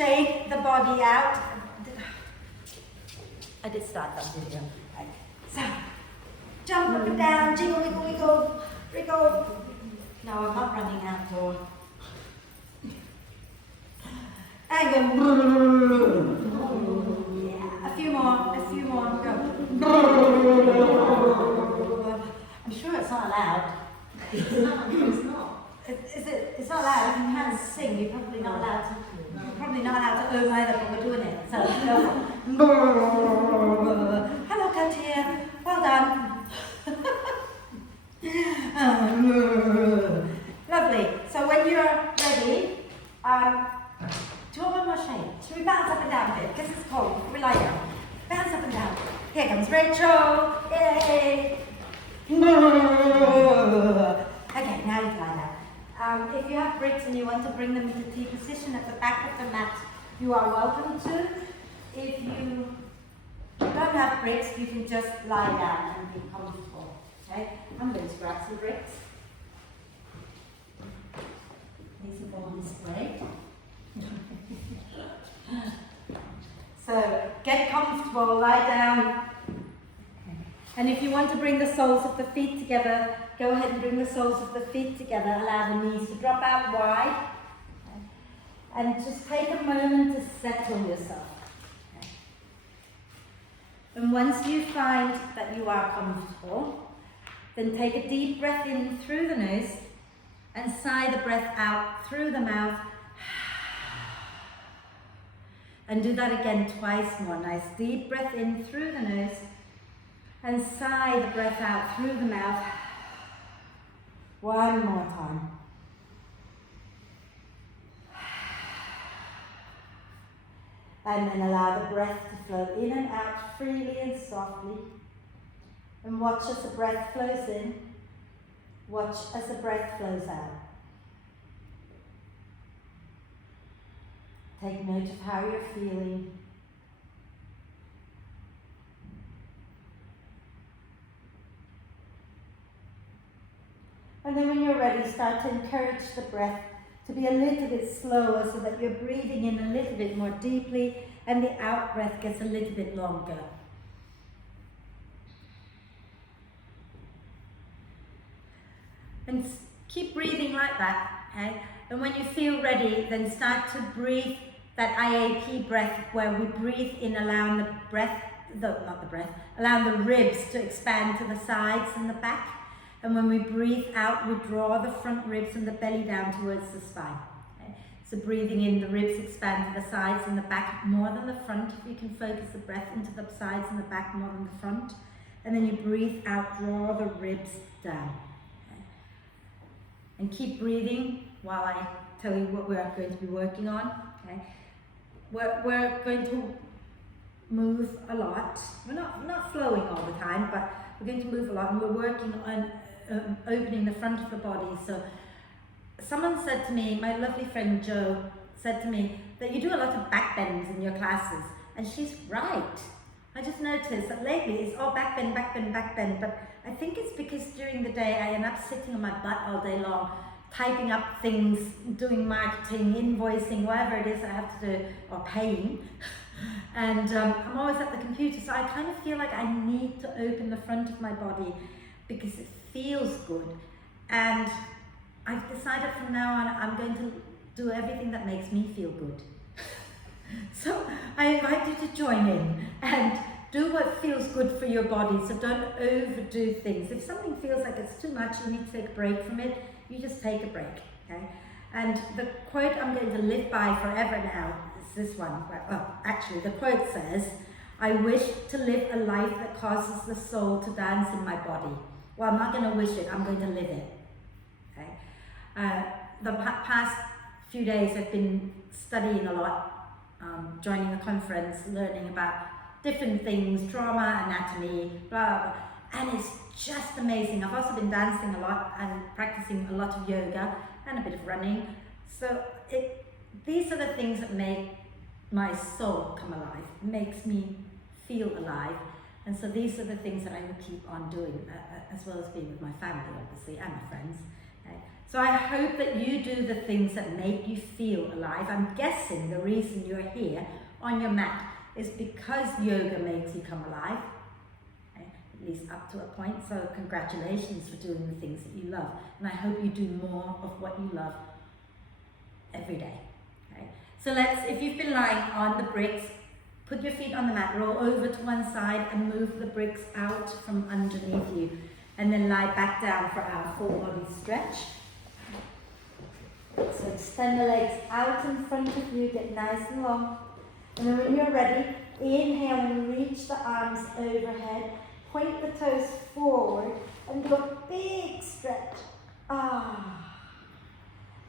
shake the body out. I did start that video. Right. So, jump up and down, jiggle, wiggle, wiggle, wiggle. No, I'm not running outdoor. And go. Yeah, a few more, go. I'm sure it's not allowed. It's not. It's not allowed. If you can't sing, you're probably not allowed to. You're probably not allowed to either, but we're doing it. So, hello, Katia. Well done. Lovely. So when you're ready, do you want one more shake? Should we bounce up and down a bit? Because it's cold. We lie down. Bounce up and down. Here comes Rachel. Yay! Okay, now you lie down. If you have bricks and you want to bring them into T position at the back of the mat, you are welcome to. If you don't have bricks, you can just lie down and be comfortable. Okay? I'm going to grab some bricks. These are on display. So get comfortable, lie down. And if you want to bring the soles of the feet together, go ahead and bring the soles of the feet together. Allow the knees to drop out wide. Okay. And just take a moment to settle yourself. Okay. And once you find that you are comfortable, then take a deep breath in through the nose and sigh the breath out through the mouth. And do that again twice more. Nice deep breath in through the nose and sigh the breath out through the mouth. One more time. And then allow the breath to flow in and out freely and softly. And watch as the breath flows in. Watch as the breath flows out. Take note of how you're feeling. And then when you're ready, start to encourage the breath to be a little bit slower so that you're breathing in a little bit more deeply and the out breath gets a little bit longer. And keep breathing like that, okay? And when you feel ready, then start to breathe that IAP breath where we breathe in, allowing the breath, allowing the ribs to expand to the sides and the back. And when we breathe out, we draw the front ribs and the belly down towards the spine. Okay? So breathing in, the ribs expand to the sides and the back more than the front. If you can focus the breath into the sides and the back more than the front. And then you breathe out, draw the ribs down. Okay? And keep breathing while I tell you what we're going to be working on. Okay? We're going to move a lot. We're not flowing all the time, but we're going to move a lot, and we're working on opening the front of the body. So someone said to me, my lovely friend Jo said to me, that you do a lot of back bends in your classes, and she's right. I just noticed that lately it's all back bend, back bend, back bend, but I think it's because during the day I end up sitting on my butt all day long, typing up things, doing marketing, invoicing, whatever it is I have to do, or paying. And I'm always at the computer, so I kind of feel like I need to open the front of my body because it feels good. And I've decided from now on I'm going to do everything that makes me feel good. So I invite you to join in and do what feels good for your body. So don't overdo things. If something feels like it's too much, you need to take a break from it, you just take a break, okay? And the quote I'm going to live by forever now is this one. Well, actually, the quote says, I wish to live a life that causes the soul to dance in my body. Well, I'm not going to wish it, I'm going to live it, okay? The past few days I've been studying a lot, joining a conference, learning about different things, trauma, anatomy, blah, blah, and it's just amazing. I've also been dancing a lot and practicing a lot of yoga and a bit of running. So these are the things that make my soul come alive, makes me feel alive. And so these are the things that I will keep on doing, as well as being with my family, obviously, and my friends. Okay? So I hope that you do the things that make you feel alive. I'm guessing the reason you're here on your mat is because yoga makes you come alive, okay? At least up to a point. So congratulations for doing the things that you love. And I hope you do more of what you love every day. Okay? So if you've been lying on the bricks, put your feet on the mat, roll over to one side and move the bricks out from underneath you. And then lie back down for our full body stretch. So extend the legs out in front of you, get nice and long. And then when you're ready, inhale and reach the arms overhead. Point the toes forward and do a big stretch.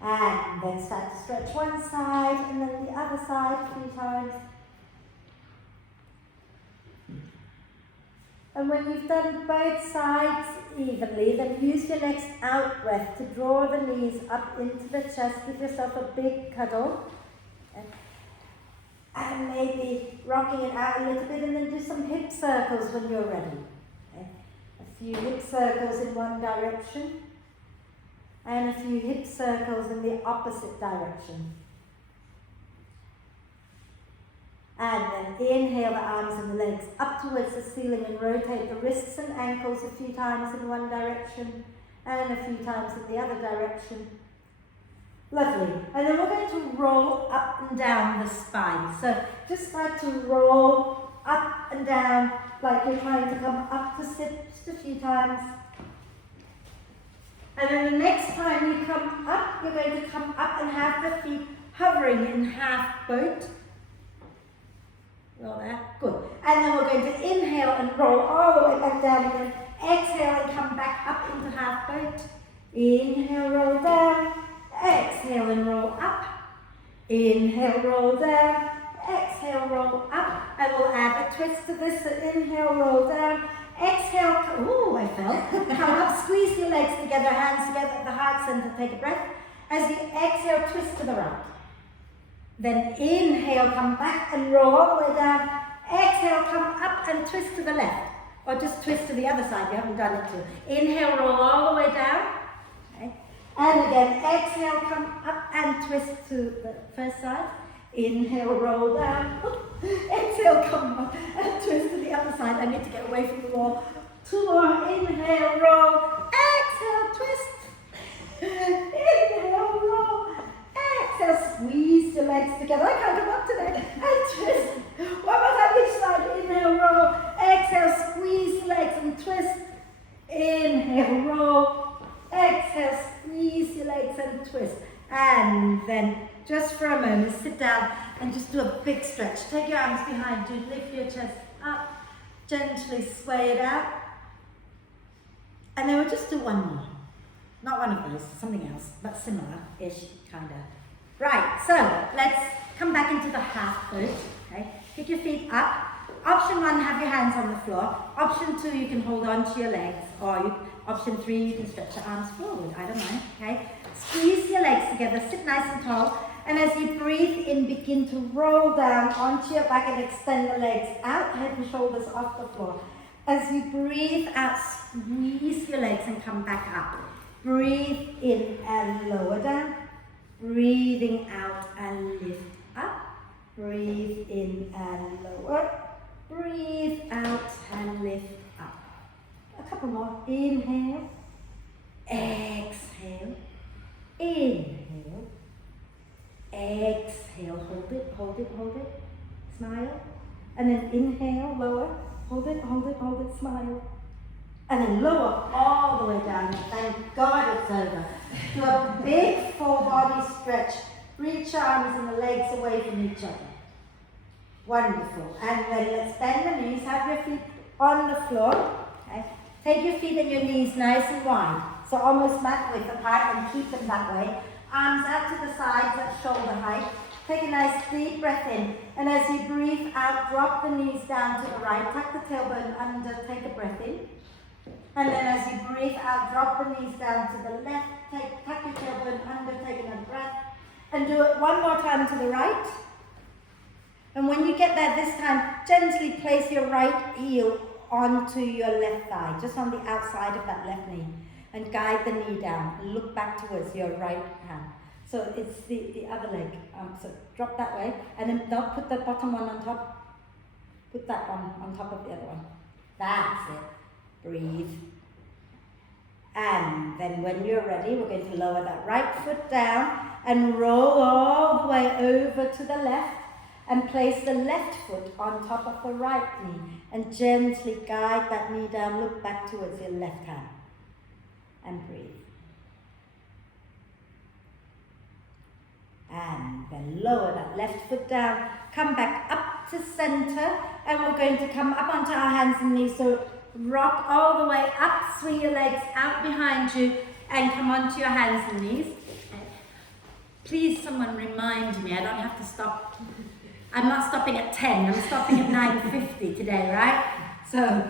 And then start to stretch one side and then the other side 3 times. And when you've done both sides evenly, then use your next out breath to draw the knees up into the chest. Give yourself a big cuddle. And maybe rocking it out a little bit, and then do some hip circles when you're ready. Okay? A few hip circles in one direction, and a few hip circles in the opposite direction. And then inhale the arms and the legs up towards the ceiling and rotate the wrists and ankles a few times in one direction and a few times in the other direction. Lovely. And then we're going to roll up and down the spine. So just start to roll up and down like you're trying to come up to sit just a few times. And then the next time you come up, you're going to come up and have the feet hovering in half boat. Roll that. Good. And then we're going to inhale and roll all the way back down again. Exhale and come back up into half boat. Inhale, roll down. Exhale and roll up. Inhale, roll down. Exhale, roll up. And we'll add a twist to this. So inhale, roll down. Exhale. Ooh, I fell. Come up, squeeze your legs together, hands together at the heart center. Take a breath. As you exhale, twist to the right. Then inhale, come back and roll all the way down. Exhale, come up and twist to the left. Or just twist to the other side, you haven't done it too. Inhale, roll all the way down. Okay. And again, exhale, come up and twist to the first side. Inhale, roll down. Exhale, come up and twist to the other side. I need to get away from the wall. 2 more. Inhale, roll. Exhale, twist. Inhale, roll. Exhale, squeeze your legs together. I can't come up today. And twist. One more time each side. Inhale, roll. Exhale, squeeze your legs and twist. Inhale, roll. Exhale, squeeze your legs and twist. And then just for a moment, sit down and just do a big stretch. Take your arms behind you. Lift your chest up. Gently sway it out. And then we'll just do one more. Not one of those, something else, but similar-ish, kind of. Right, so let's come back into the half boat, okay? Kick your feet up. Option 1, have your hands on the floor. Option 2, you can hold on to your legs. Or option 3, you can stretch your arms forward, I don't mind, okay? Squeeze your legs together, sit nice and tall. And as you breathe in, begin to roll down onto your back and extend the legs out, head and shoulders off the floor. As you breathe out, squeeze your legs and come back up. Breathe in and lower down. Breathing out and lift up. Breathe in and lower. Breathe out and lift up. A couple more. Inhale. Exhale. Inhale. Exhale. Hold it, hold it, hold it. Smile. And then inhale, lower. Hold it, hold it, hold it, smile. And then lower all the way down. Thank God it's over. Do a big full body stretch. Reach your arms and the legs away from each other. Wonderful. And then let's bend the knees. Have your feet on the floor. Okay. Take your feet and your knees nice and wide. So almost mat width apart and keep them that way. Arms out to the sides at shoulder height. Take a nice deep breath in. And as you breathe out, drop the knees down to the right. Tuck the tailbone under. Take a breath in. And then as you breathe out, drop the knees down to the left. Tuck your tailbone under. Take another breath. And do it one more time to the right. And when you get there this time, gently place your right heel onto your left thigh, just on the outside of that left knee. and guide the knee down. Look back towards your right hand. So it's the other leg. So drop that way, and then now put the bottom one on top. Put that one on top of the other one. That's it. Breathe. And then when you're ready, we're going to lower that right foot down and roll all the way over to the left and place the left foot on top of the right knee and gently guide that knee down. Look back towards your left hand and breathe. And then lower that left foot down, come back up to center, and we're going to come up onto our hands and knees. So rock all the way up, swing your legs out behind you, and come onto your hands and knees. Please, someone remind me, I don't have to stop. I'm not stopping at 10, I'm stopping at 9:50 today, right? So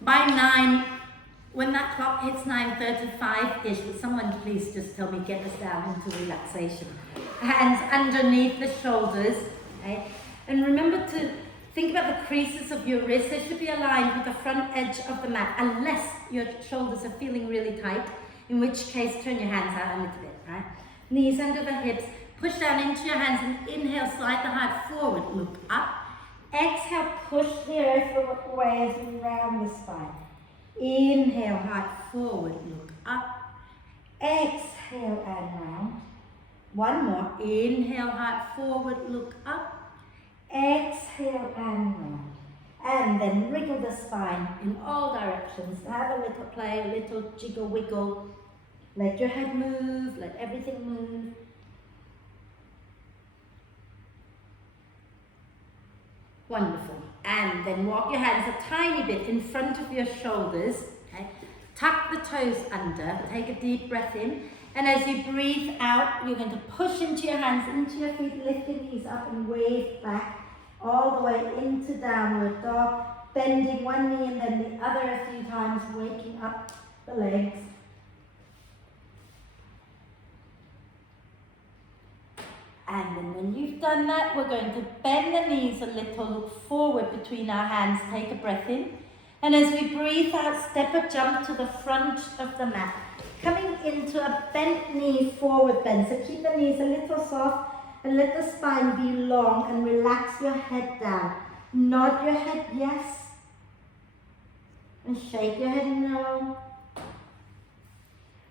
by 9, when that clock hits 9:35-ish, would someone please just tell me, get us down into relaxation. Hands underneath the shoulders, okay? And remember to think about the creases of your wrists. They should be aligned with the front edge of the mat, unless your shoulders are feeling really tight, in which case turn your hands out a little bit, right? Knees under the hips, push down into your hands and inhale, slide the heart forward, look up. Exhale, push the earth away as we round the spine. Inhale, heart forward, look up. Exhale and round. One more. Inhale, heart forward, look up. Exhale and round. And then wriggle the spine in all directions. Have a little play, a little jiggle wiggle. Let your head move, let everything move. Wonderful. And then walk your hands a tiny bit in front of your shoulders. Okay? Tuck the toes under. Take a deep breath in. And as you breathe out, you're going to push into your hands, into your feet, lift your knees up and wave back all the way into downward dog. Bending one knee and then the other a few times, waking up the legs. And then when you've done that, we're going to bend the knees a little, look forward between our hands, take a breath in. And as we breathe out, step or jump to the front of the mat. Coming into a bent knee, forward bend. So keep the knees a little soft and let the spine be long and relax your head down. Nod your head yes. And shake your head no.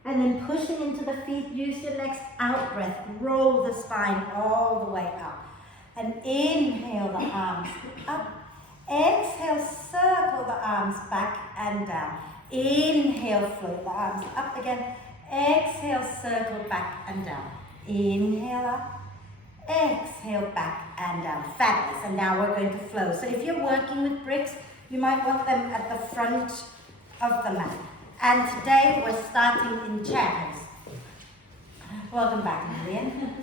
And then pushing into the feet, use your next out breath. Roll the spine all the way up. And inhale the arms up. Exhale, circle the arms back and down. Inhale, float the arms up again. Exhale, circle back and down. Inhale up. Exhale, back and down. Fabulous. And now we're going to flow. So if you're working with bricks, you might want them at the front of the mat. And today we're starting in chairs. Welcome back, Lillian.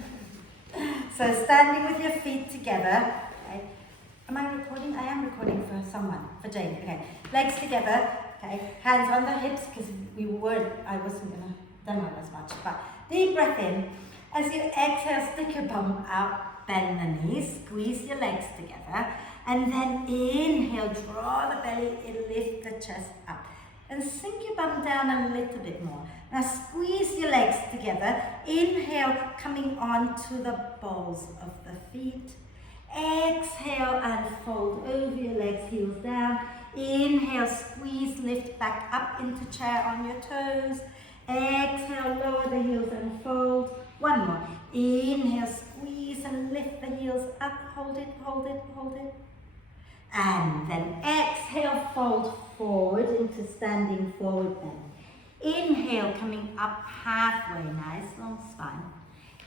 So standing with your feet together. Okay. Am I recording? I am recording for someone, for Jane. Okay. Legs together. Okay. Hands on the hips because I wasn't going to demo as much. But deep breath in. As you exhale, stick your bum out, bend the knees, squeeze your legs together. And then inhale, draw the belly in, lift the chest up. And sink your bum down a little bit more. Now squeeze your legs together. Inhale, coming on to the balls of the feet. Exhale and fold over your legs, heels down. Inhale, squeeze, lift back up into chair on your toes. Exhale, lower the heels and fold. One more. Inhale, squeeze and lift the heels up. Hold it, hold it, hold it. And then exhale, fold forward into standing forward bend. Inhale, coming up halfway, nice long spine.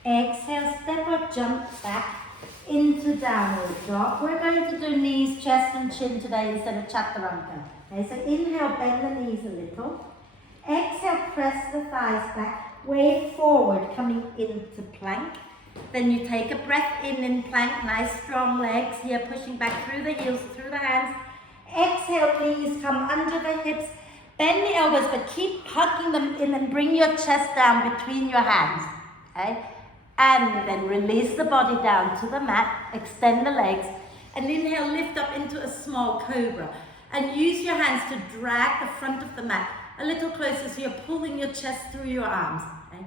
Exhale, step or jump back into downward dog. We're going to do knees, chest and chin today instead of chaturanga. Okay, so inhale, bend the knees a little. Exhale, press the thighs back, wave forward, coming into plank. Then you take a breath in plank, nice strong legs here, pushing back through the heels, through the hands. Exhale, knees come under the hips. Bend the elbows, but keep hugging them in and bring your chest down between your hands. Okay? And then release the body down to the mat, extend the legs, and inhale, lift up into a small cobra. And use your hands to drag the front of the mat a little closer so you're pulling your chest through your arms. Okay?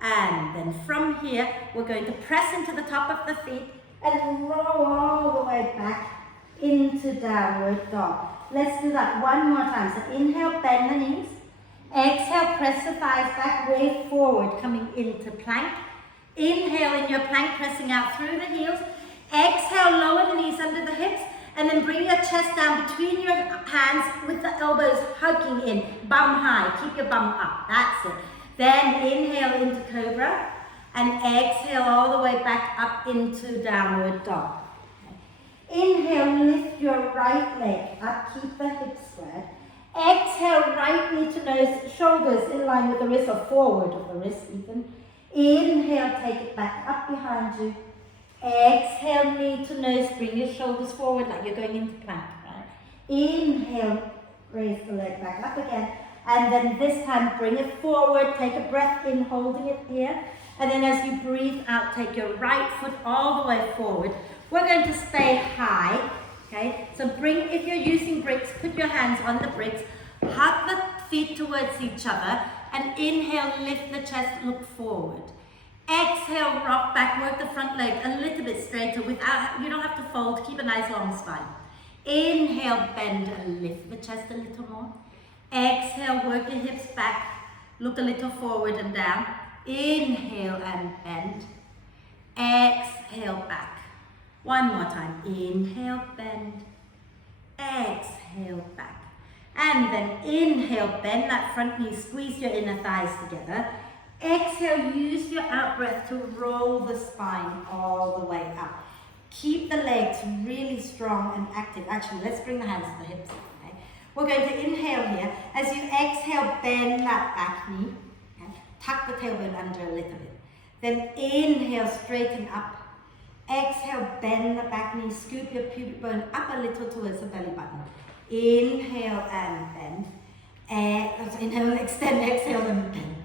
And then from here, we're going to press into the top of the feet and roll all the way back into downward dog. Let's do that one more time. So inhale, bend the knees. Exhale, press the thighs back, way forward, coming into plank. Inhale in your plank, pressing out through the heels. Exhale, lower the knees under the hips, and then bring your chest down between your hands with the elbows hugging in, bum high. Keep your bum up, that's it. Then inhale into cobra, and exhale all the way back up into downward dog. Inhale, lift your right leg up, keep the hips squared. Exhale, right knee to nose, shoulders in line with the wrist or forward of the wrist even. Inhale, take it back up behind you. Exhale, knee to nose, bring your shoulders forward like you're going into plank. Right? Inhale, raise the leg back up again. And then this time, bring it forward, take a breath in, holding it here. And then as you breathe out, take your right foot all the way forward. We're going to stay high, okay? So if you're using bricks, put your hands on the bricks, hug the feet towards each other, and inhale, lift the chest, look forward. Exhale, rock back, work the front leg a little bit straighter you don't have to fold, keep a nice long spine. Inhale, bend and lift the chest a little more. Exhale, work your hips back, look a little forward and down. Inhale and bend. Exhale, back. One more time. Inhale, bend. Exhale, back. And then inhale, bend that front knee, squeeze your inner thighs together. Exhale, use your out breath to roll the spine all the way up. Keep the legs really strong and active. Actually, let's bring the hands to the hips. Okay? We're going to inhale here. As you exhale, bend that back knee. Okay? Tuck the tailbone under a little bit. Then inhale, straighten up. Exhale, bend the back knee, scoop your pubic bone up a little towards the belly button. Inhale and bend. Inhale, extend, exhale and bend.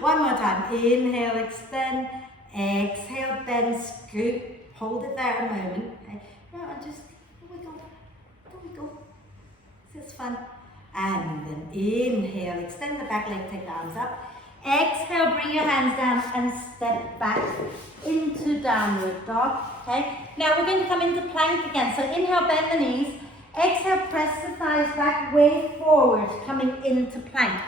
One more time. Inhale, extend. Exhale, bend, scoop. Hold it there a moment. Okay. Now just wiggle. This is fun. And then inhale, extend the back leg, take the arms up. Exhale, bring your hands down and step back into downward dog. Okay. Now we're going to come into plank again. So inhale, bend the knees. Exhale, press the thighs back, way forward, coming into plank.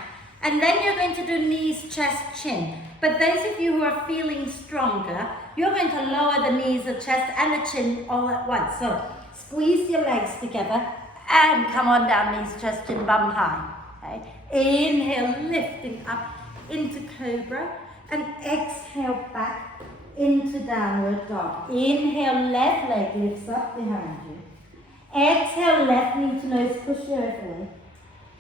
And then you're going to do knees, chest, chin. But those of you who are feeling stronger, you're going to lower the knees, the chest, and the chin all at once. So squeeze your legs together and come on down, knees, chest, chin, bum high. Okay. Inhale, lifting up into cobra, and exhale back into downward dog. Inhale, left leg lifts up behind you. Exhale, left knee to nose, push your away.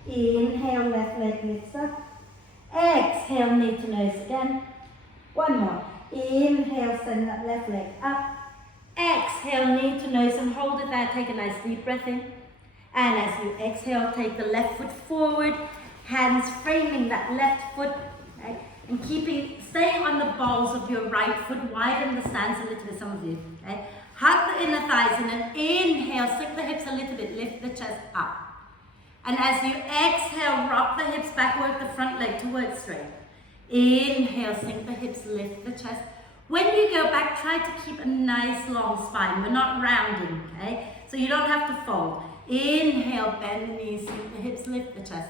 Inhale, left leg lifts up. Exhale, knee to nose again. One more. Inhale, send that left leg up. Exhale, knee to nose and hold it there. Take a nice deep breath in. And as you exhale, take the left foot forward. Hands framing that left foot. Okay? And staying on the balls of your right foot. Widen the stance a little bit, some of you. Okay? Hug the inner thighs and then inhale, sink the hips a little bit, lift the chest up. And as you exhale, rock the hips back, work the front leg towards straight. Inhale, sink the hips, lift the chest. When you go back, try to keep a nice long spine. We're not rounding, okay? So you don't have to fold. Inhale, bend the knees, sink the hips, lift the chest.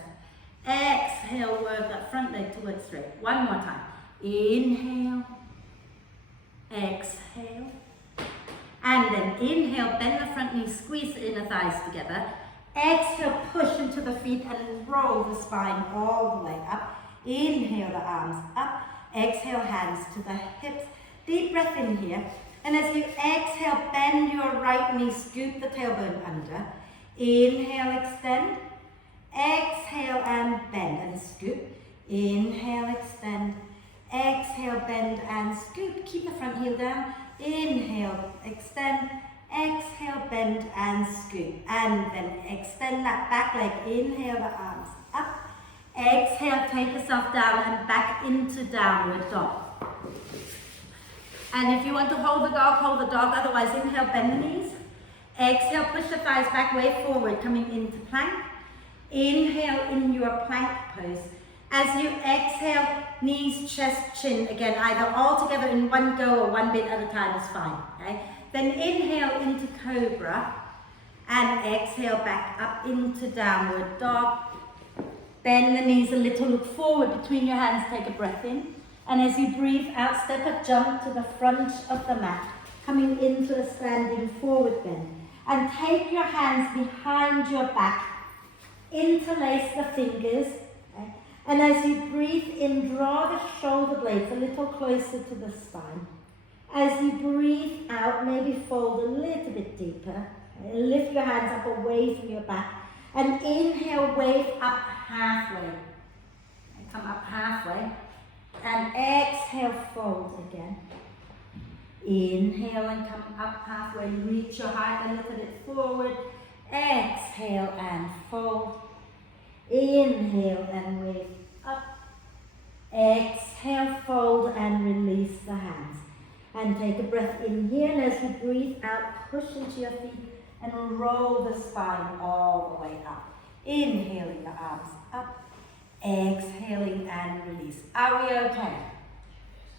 Exhale, work that front leg towards straight. One more time. Inhale. Exhale. And then inhale, bend the front knee, squeeze the inner thighs together. Exhale, push into the feet and roll the spine all the way up. Inhale, the arms up. Exhale, hands to the hips. Deep breath in here. And as you exhale, bend your right knee, scoop the tailbone under. Inhale, extend. Exhale and bend and scoop. Inhale, extend. Exhale, bend and scoop. Keep the front heel down. Inhale, extend. Exhale, bend and scoop. And then extend that back leg. Inhale, the arms up. Exhale, take yourself down and back into downward dog. And if you want to hold the dog, hold the dog. Otherwise, inhale, bend the knees. Exhale, push the thighs back, way forward, coming into plank. Inhale in your plank pose. As you exhale, knees, chest, chin, again, either all together in one go or one bit at a time is fine, okay? Then inhale into cobra and exhale back up into downward dog. Bend the knees a little, look forward between your hands, take a breath in. And as you breathe out, step a jump to the front of the mat, coming into a standing forward bend. And take your hands behind your back, interlace the fingers, okay? And as you breathe in, draw the shoulder blades a little closer to the spine. As you breathe out, maybe fold a little bit deeper. Okay? Lift your hands up away from your back. And inhale, wave up halfway. And come up halfway. And exhale, fold again. Inhale and come up halfway. Reach your heart a little bit forward. Exhale and fold. Inhale and wave up. Exhale, fold and release the hands. And take a breath in here, and as you breathe out, push into your feet and roll the spine all the way up. Inhaling the arms up. Exhaling and release. Are we okay?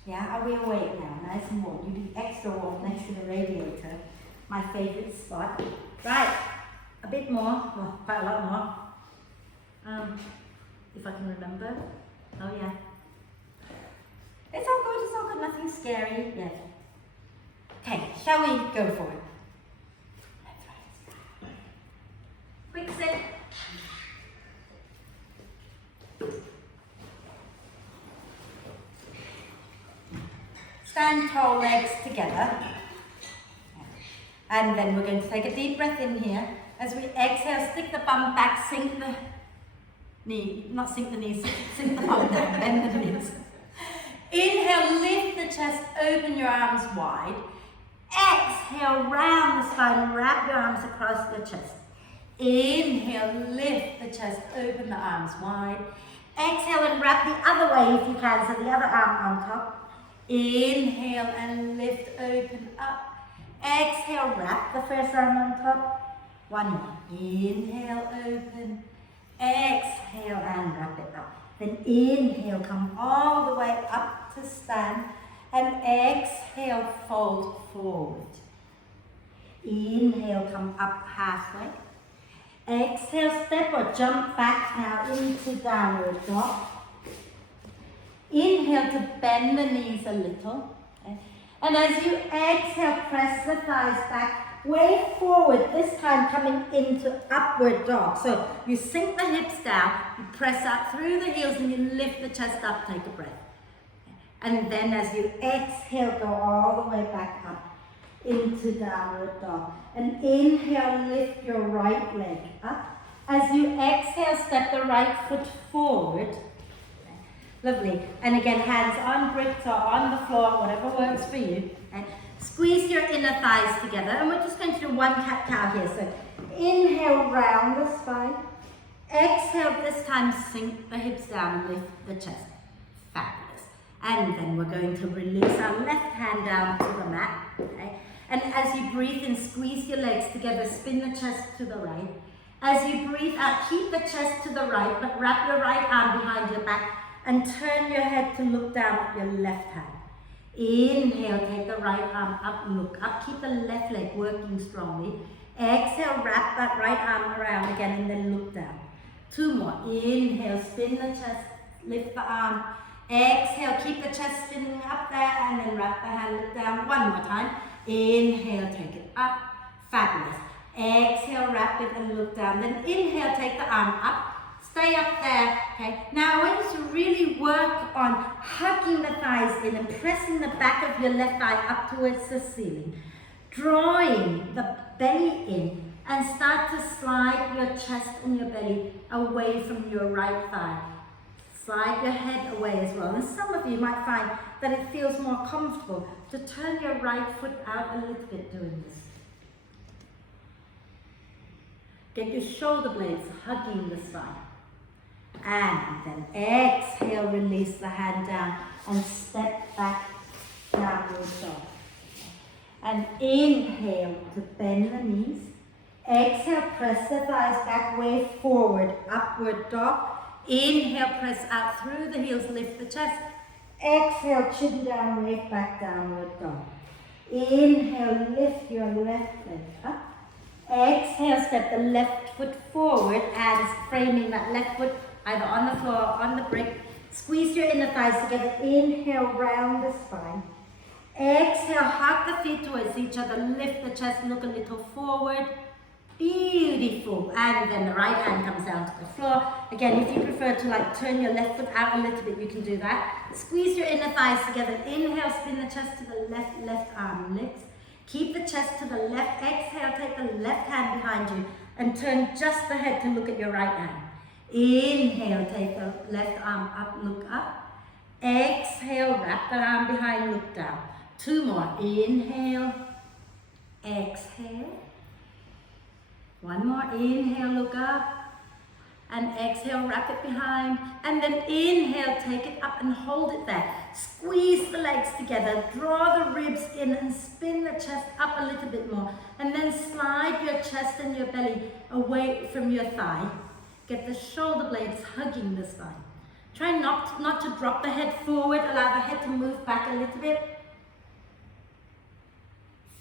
Yeah, are we awake now? Nice and warm. You be extra warm next to the radiator. My favorite spot. Right, a bit more. Well, quite a lot more. If I can remember. Oh yeah. It's all good, it's all good, nothing scary yet. Okay, shall we go for it? Quick sit. Stand tall, legs together. And then we're going to take a deep breath in here. As we exhale, stick the bum back, sink the knee, not sink the knees, sink the bum down, bend the knees. Inhale, lift the chest, open your arms wide. Exhale, round the spine, wrap your arms across your chest. Inhale, lift the chest, open the arms wide. Exhale and wrap the other way if you can, so the other arm on top. Inhale and lift, open up. Exhale, wrap the first arm on top. One more. Inhale, open. Exhale and wrap it up. Then inhale, come all the way up to stand. And exhale, fold forward. Inhale, come up halfway. Exhale, step or jump back now into downward dog. Inhale to bend the knees a little. Okay? And as you exhale, press the thighs back. Wave forward, this time coming into upward dog. So you sink the hips down, you press up through the heels and you lift the chest up, take a breath. And then as you exhale, go all the way back up into downward dog. And inhale, lift your right leg up. As you exhale, step the right foot forward. Lovely. And again, hands on bricks or on the floor, whatever works for you. And squeeze your inner thighs together. And we're just going to do one cat-cow here. So inhale, round the spine. Exhale, this time sink the hips down and lift the chest. Fabulous. And then we're going to release our left hand down to the mat. Okay? And as you breathe in, squeeze your legs together, spin the chest to the right. As you breathe out, keep the chest to the right, but wrap your right arm behind your back and turn your head to look down at your left hand. Inhale, take the right arm up, look up, keep the left leg working strongly. Exhale, wrap that right arm around again and then look down. Two more. Inhale, spin the chest, lift the arm. Exhale, keep the chest spinning up there and then wrap the hand, look down. One more time. Inhale, take it up. Fabulous. Exhale, wrap it and look down. Then inhale, take the arm up. Stay up there. Okay. Now I want you to really work on hugging the thighs in and pressing the back of your left thigh up towards the ceiling. Drawing the belly in and start to slide your chest and your belly away from your right thigh. Slide your head away as well. And some of you might find that it feels more comfortable to turn your right foot out a little bit doing this. Get your shoulder blades hugging the spine. And then exhale, release the hand down and step back, downward dog. And inhale to bend the knees. Exhale, press the thighs back, way forward, upward dog. Inhale, press out through the heels, lift the chest. Exhale, chin down, wave back, downward dog. Inhale, lift your left leg up. Exhale, step the left foot forward and framing that left foot either on the floor or on the brick. Squeeze your inner thighs together. Inhale, round the spine. Exhale, hug the feet towards each other. Lift the chest, look a little forward. Beautiful. And then the right hand comes down to the floor. Again, if you prefer to like turn your left foot out a little bit, you can do that. Squeeze your inner thighs together. Inhale, spin the chest to the left, left arm lifts. Keep the chest to the left. Exhale, take the left hand behind you and turn just the head to look at your right hand. Inhale, take the left arm up, look up. Exhale, wrap the arm behind, look down. 2 more. Inhale, exhale. 1 more. Inhale, look up. And exhale, wrap it behind. And then inhale, take it up and hold it there. Squeeze the legs together. Draw the ribs in and spin the chest up a little bit more. And then slide your chest and your belly away from your thigh. Get the shoulder blades hugging the spine. Try not to drop the head forward. Allow the head to move back a little bit.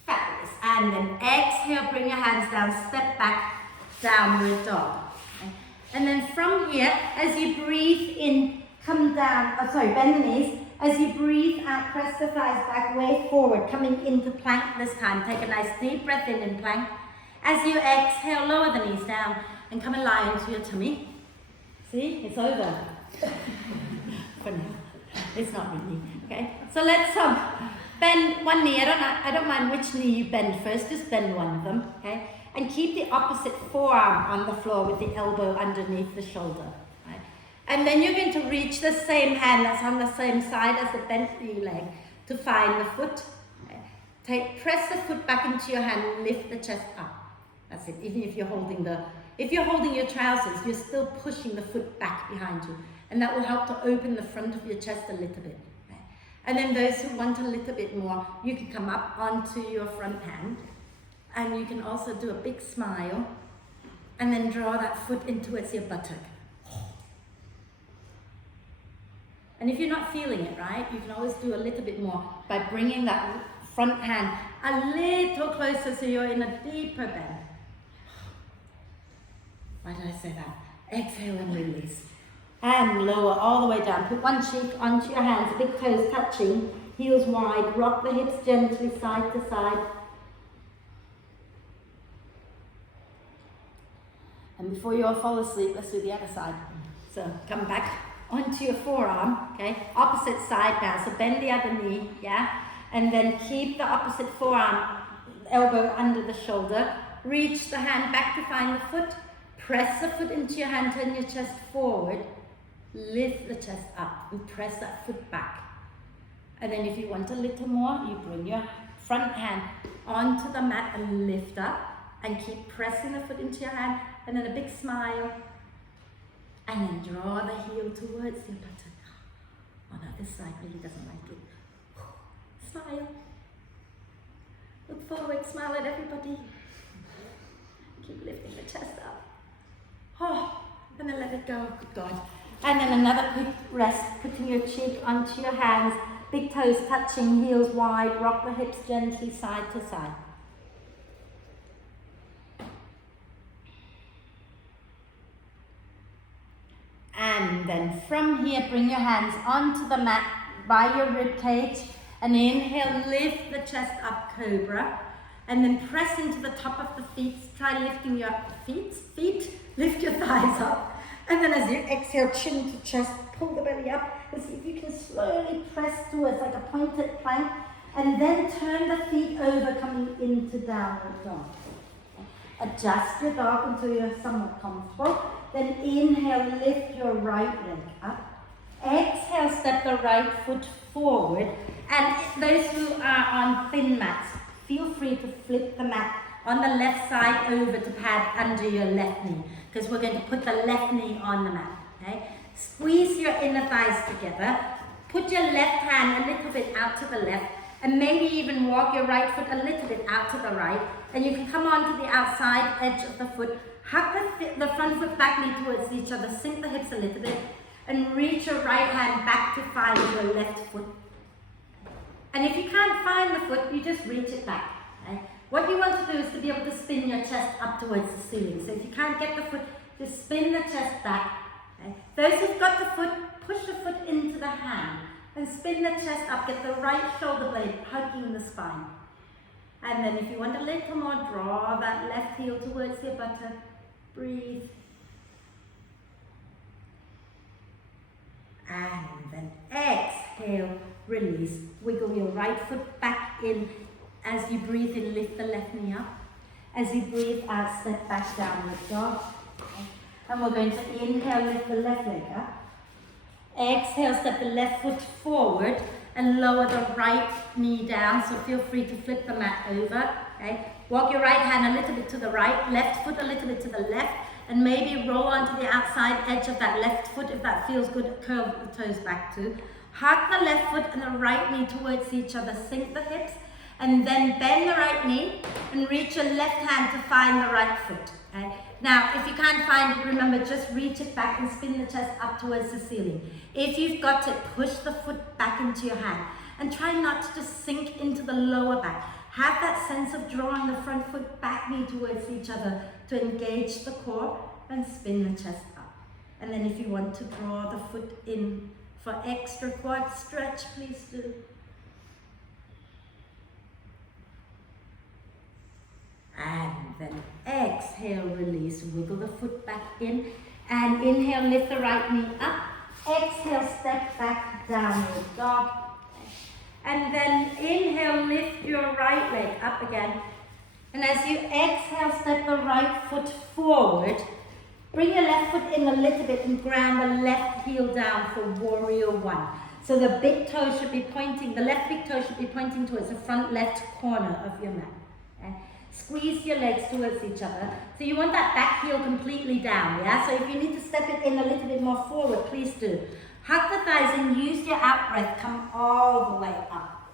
Fabulous. And then exhale, bring your hands down, step back, downward dog. Okay. And then from here, as you breathe in, come down, bend the knees. As you breathe out, press the thighs back, way forward, coming into plank this time. Take a nice deep breath in plank. As you exhale, lower the knees down and come and lie into your tummy. See, it's over. For now. It's not really, okay? So let's bend one knee. I don't mind which knee you bend first, just bend one of them, okay? And keep the opposite forearm on the floor with the elbow underneath the shoulder, right? And then you're going to reach the same hand that's on the same side as the bent knee leg to find the foot. Okay? Press the foot back into your hand and lift the chest up. That's it. Even if you're holding your trousers, you're still pushing the foot back behind you. And that will help to open the front of your chest a little bit. Okay? And then those who want a little bit more, you can come up onto your front hand. And you can also do a big smile. And then draw that foot in towards your buttock. And if you're not feeling it, right, you can always do a little bit more by bringing that front hand a little closer so you're in a deeper bend. Why did I say that? Exhale and release. And lower all the way down. Put one cheek onto your hands, big toes touching, heels wide. Rock the hips gently side to side. And before you all fall asleep, let's do the other side. So come back onto your forearm, okay? Opposite side now, so bend the other knee, yeah? And then keep the opposite forearm, elbow under the shoulder. Reach the hand back to find the foot. Press the foot into your hand, turn your chest forward. Lift the chest up and press that foot back. And then if you want a little more, you bring your front hand onto the mat and lift up. And keep pressing the foot into your hand. And then a big smile. And then draw the heel towards your buttock. Oh no, this side really doesn't like it. Smile. Look forward, smile at everybody. Keep lifting the chest up. Oh, and then let it go, good God. And then another quick rest, putting your cheek onto your hands, big toes touching, heels wide, rock the hips gently side to side. And then from here, bring your hands onto the mat by your rib cage. And inhale, lift the chest up, cobra. And then press into the top of the feet. Try lifting your feet. Lift your thighs up. And then as you exhale, chin to chest, pull the belly up. And see if you can slowly press towards like a pointed plank. And then turn the feet over, coming into downward dog. Adjust your dog until you're somewhat comfortable. Then inhale, lift your right leg up. Exhale, step the right foot forward. And those who are on thin mats, feel free to flip the mat on the left side over to pad under your left knee, because we're going to put the left knee on the mat. Okay? Squeeze your inner thighs together. Put your left hand a little bit out to the left, and maybe even walk your right foot a little bit out to the right. And you can come onto the outside edge of the foot, hug the front foot back knee towards each other, sink the hips a little bit, and reach your right hand back to find your left foot. And if you can't find the foot, you just reach it back. Okay? What you want to do is to be able to spin your chest up towards the ceiling. So if you can't get the foot, just spin the chest back. Okay? Those who've got the foot, push the foot into the hand and spin the chest up. Get the right shoulder blade hugging the spine. And then if you want a little more, draw that left heel towards your buttock. Breathe. And then exhale, release. Wiggle your right foot back in. As you breathe in, lift the left knee up. As you breathe out, step back, downward dog. And we're going to inhale, lift the left leg up. Exhale, step the left foot forward and lower the right knee down. So feel free to flip the mat over. Okay? Walk your right hand a little bit to the right, left foot a little bit to the left, and maybe roll onto the outside edge of that left foot if that feels good. Curl the toes back too. Hug the left foot and the right knee towards each other. Sink the hips. And then bend the right knee and reach your left hand to find the right foot. Okay? Now, if you can't find it, remember, just reach it back and spin the chest up towards the ceiling. If you've got it, push the foot back into your hand. And try not to just sink into the lower back. Have that sense of drawing the front foot, back knee towards each other to engage the core and spin the chest up. And then if you want to draw the foot in for extra quad stretch, please do. And then exhale, release, wiggle the foot back in, and inhale, lift the right knee up, exhale, step back, downward dog, and then inhale, lift your right leg up again, and as you exhale, step the right foot forward, bring your left foot in a little bit and ground the left heel down for warrior one. So the big toe should be pointing, the left big toe should be pointing towards the front left corner of your mat. Okay? Squeeze your legs towards each other. So you want that back heel completely down, yeah? So if you need to step it in a little bit more forward, please do. Hug the thighs and use your out breath. Come all the way up.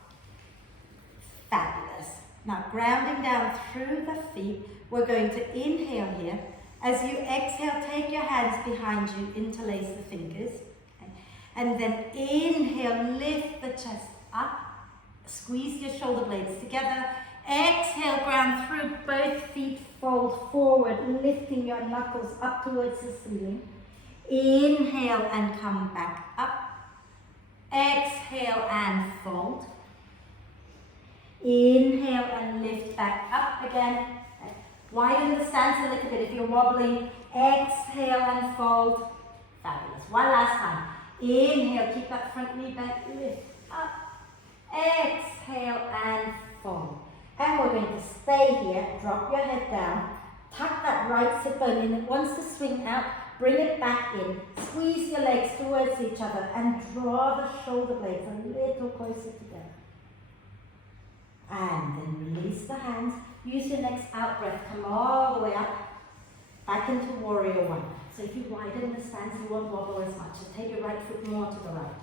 Fabulous. Now grounding down through the feet, we're going to inhale here. As you exhale, take your hands behind you, interlace the fingers. Okay? And then inhale, lift the chest up. Squeeze your shoulder blades together. Exhale, ground through both feet, fold forward, lifting your knuckles up towards the ceiling. Inhale and come back up. Exhale and fold. Inhale and lift back up again. Widen the stance a little bit if you're wobbling. Exhale and fold. Fabulous. One last time. Inhale, keep that front knee back, lift up. Exhale and fold. And we're going to stay here, drop your head down, tuck that right sit bone in. It wants to swing out, bring it back in, squeeze your legs towards each other and draw the shoulder blades a little closer together. And then release the hands, use your next out breath, come all the way up, back into warrior one. So if you widen the stance, you won't wobble as much. So take your right foot more to the right.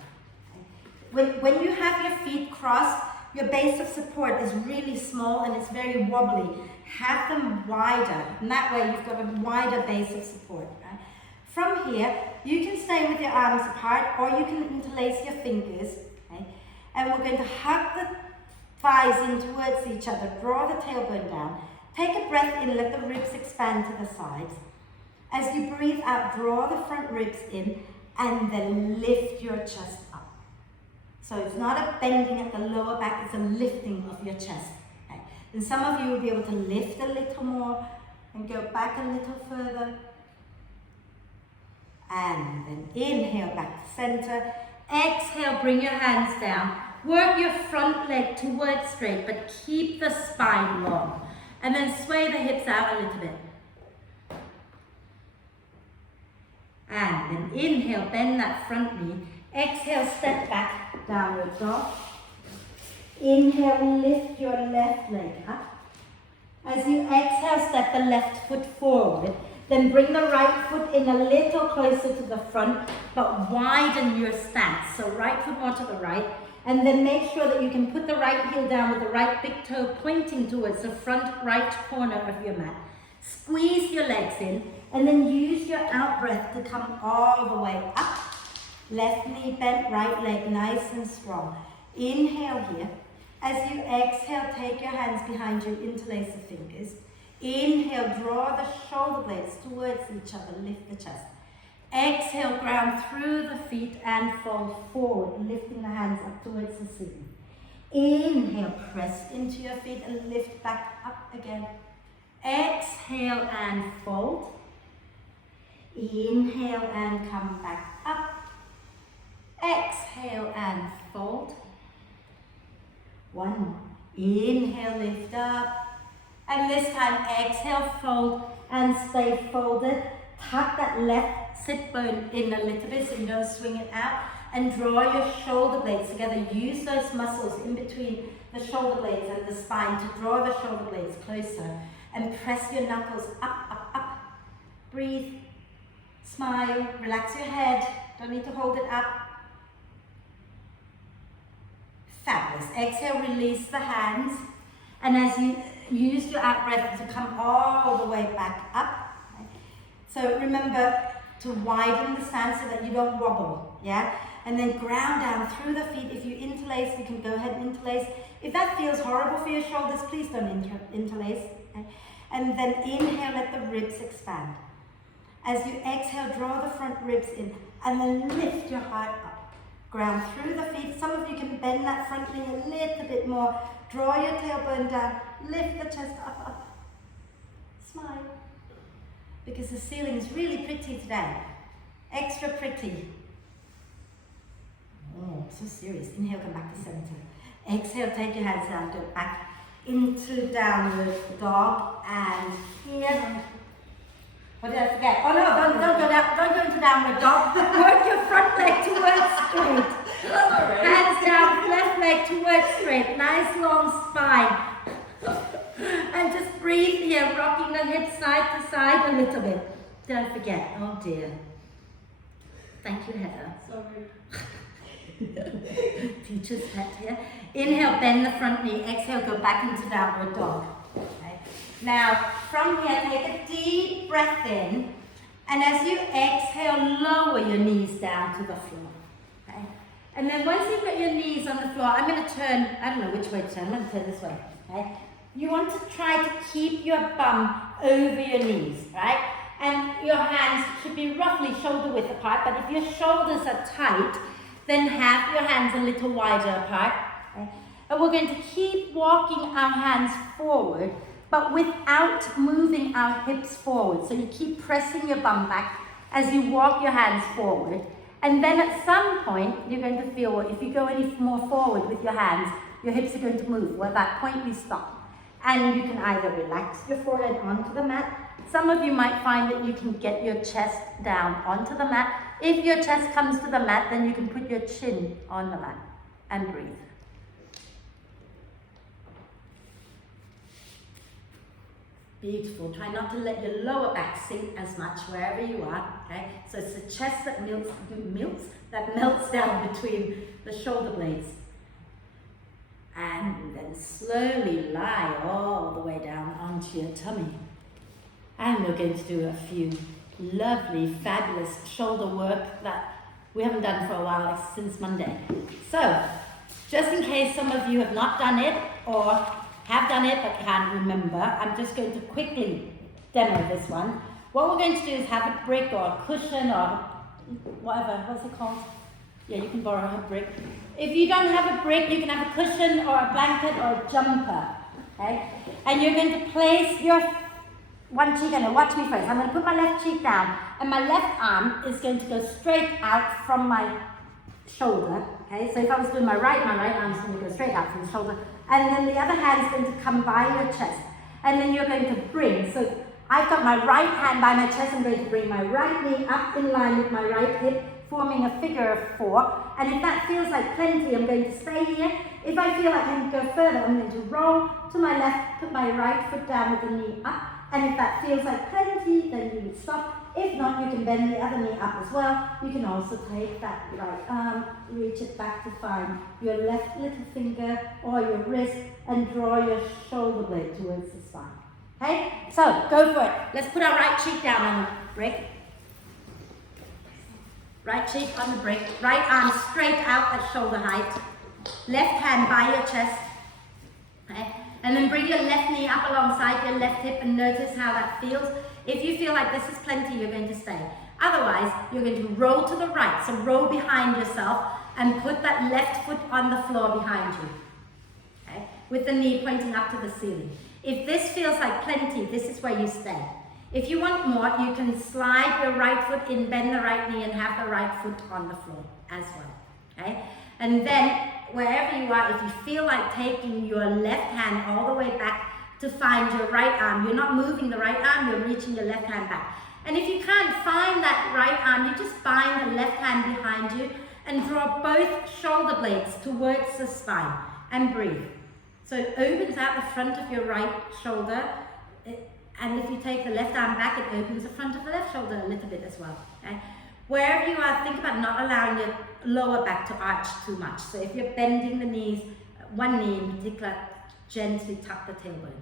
Okay? When you have your feet crossed, your base of support is really small and it's very wobbly. Have them wider, and that way you've got a wider base of support. Right? From here, you can stay with your arms apart or you can interlace your fingers. Okay? And we're going to hug the thighs in towards each other, draw the tailbone down. Take a breath in, let the ribs expand to the sides. As you breathe out, draw the front ribs in and then lift your chest up. So it's not a bending at the lower back, it's a lifting of your chest. Okay? And some of you will be able to lift a little more and go back a little further. And then inhale back to center. Exhale, bring your hands down. Work your front leg towards straight, but keep the spine long. And then sway the hips out a little bit. And then inhale, bend that front knee. Exhale, step back, downward dog. Inhale, lift your left leg up. As you exhale, step the left foot forward. Then bring the right foot in a little closer to the front, but widen your stance. So right foot more to the right. And then make sure that you can put the right heel down with the right big toe pointing towards the front right corner of your mat. Squeeze your legs in, and then use your out breath to come all the way up. Left knee bent, right leg nice and strong. Inhale here. As you exhale, take your hands behind you, interlace the fingers. Inhale, draw the shoulder blades towards each other, lift the chest. Exhale, ground through the feet and fold forward, lifting the hands up towards the ceiling. Inhale, press into your feet and lift back up again. Exhale and fold. Inhale and come back up. Exhale and fold. One more. Inhale, lift up. And this time, exhale, fold and stay folded. Tuck that left sit bone in a little bit so you don't swing it out. And draw your shoulder blades together. Use those muscles in between the shoulder blades and the spine to draw the shoulder blades closer. And press your knuckles up, up, up. Breathe. Smile. Relax your head. Don't need to hold it up. Fabulous. Exhale, release the hands. And as you use your out breath to come all the way back up. So remember to widen the stance so that you don't wobble. Yeah? And then ground down through the feet. If you interlace, you can go ahead and interlace. If that feels horrible for your shoulders, please don't interlace. Okay? And then inhale, let the ribs expand. As you exhale, draw the front ribs in. And then lift your heart up. Ground through the feet. Some of you can bend that front knee a little bit more. Draw your tailbone down. Lift the chest up, up. Smile. Because the ceiling is really pretty today. Extra pretty. Oh, so serious. Inhale, come back to center. Exhale, take your hands down, go back into downward dog. And here. What did I forget? Oh no, don't go down, don't go into downward dog. Work your front leg towards straight. Hands down, left leg towards straight. Nice long spine. And just breathe here, rocking the hips side to side a little bit. Don't forget. Oh dear. Thank you, Heather. Sorry. Teacher's pet here. Inhale, bend the front knee. Exhale, go back into downward dog. Okay. Now, from here, take a deep breath in. And as you exhale, lower your knees down to the floor. Okay. And then once you've got your knees on the floor, I'm going to turn, I don't know which way to turn. I'm going to turn this way. Okay. You want to try to keep your bum over your knees, right? And your hands should be roughly shoulder width apart, but if your shoulders are tight, then have your hands a little wider apart. Okay? And we're going to keep walking our hands forward, but without moving our hips forward. So you keep pressing your bum back as you walk your hands forward. And then at some point, you're going to feel, if you go any more forward with your hands, your hips are going to move. Well, at that point, we stop. And you can either relax your forehead onto the mat. Some of you might find that you can get your chest down onto the mat. If your chest comes to the mat, then you can put your chin on the mat and breathe. Beautiful. Try not to let your lower back sink as much wherever you are. Okay? So it's the chest that melts down between the shoulder blades. And then slowly lie all the way down onto your tummy. And we're going to do a few lovely, fabulous shoulder work that we haven't done for a while, since Monday. So, just in case some of you have not done it or have done it but can't remember, I'm just going to quickly demo this one. What we're going to do is have a brick or a cushion or whatever, what's it called? Yeah, you can borrow a brick. If you don't have a brick, you can have a cushion or a blanket or a jumper, okay? And you're going to place your one cheek, and watch me first. I'm going to put my left cheek down, and my left arm is going to go straight out from my shoulder, okay? So if I was doing my right arm is going to go straight out from the shoulder, and then the other hand is going to come by your chest, and then you're going to bring. So I've got my right hand by my chest. I'm going to bring my right knee up in line with my right hip, forming a figure of 4. And if that feels like plenty, I'm going to stay here. If I feel like I can go further, I'm going to roll to my left, put my right foot down with the knee up. And if that feels like plenty, then then you would stop. If not, you can bend the other knee up as well. You can also take that right arm, reach it back to find your left little finger or your wrist and draw your shoulder blade towards the spine. Okay, so go for it. Let's put our right cheek down on the brick. Right cheek on the brick. Right arm straight out at shoulder height. Left hand by your chest. Okay. And then bring your left knee up alongside your left hip and notice how that feels. If you feel like this is plenty, you're going to stay. Otherwise, you're going to roll to the right. So roll behind yourself and put that left foot on the floor behind you. Okay? With the knee pointing up to the ceiling. If this feels like plenty, this is where you stay. If you want more, you can slide your right foot in, bend the right knee and have the right foot on the floor as well. Okay? And then, wherever you are, if you feel like taking your left hand all the way back to find your right arm, you're not moving the right arm, you're reaching your left hand back. And if you can't find that right arm, you just bind the left hand behind you and draw both shoulder blades towards the spine and breathe. So it opens out the front of your right shoulder, and if you take the left arm back, it opens the front of the left shoulder a little bit as well. Okay? Wherever you are, think about not allowing your lower back to arch too much. So if you're bending the knees, one knee in particular, gently tuck the tailbone.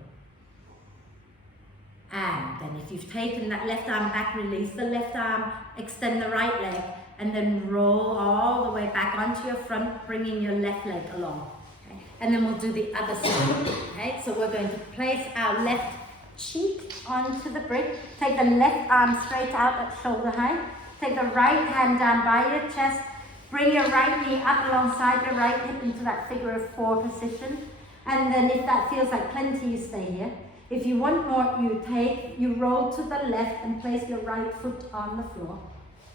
And then if you've taken that left arm back, release the left arm, extend the right leg, and then roll all the way back onto your front, bringing your left leg along. Okay? And then we'll do the other side. Okay? So we're going to place our left cheek onto the brick, take the left arm straight out at shoulder height, take the right hand down by your chest, bring your right knee up alongside your right hip into that figure of four position. And then if that feels like plenty, you stay here. If you want more, you roll to the left and place your right foot on the floor.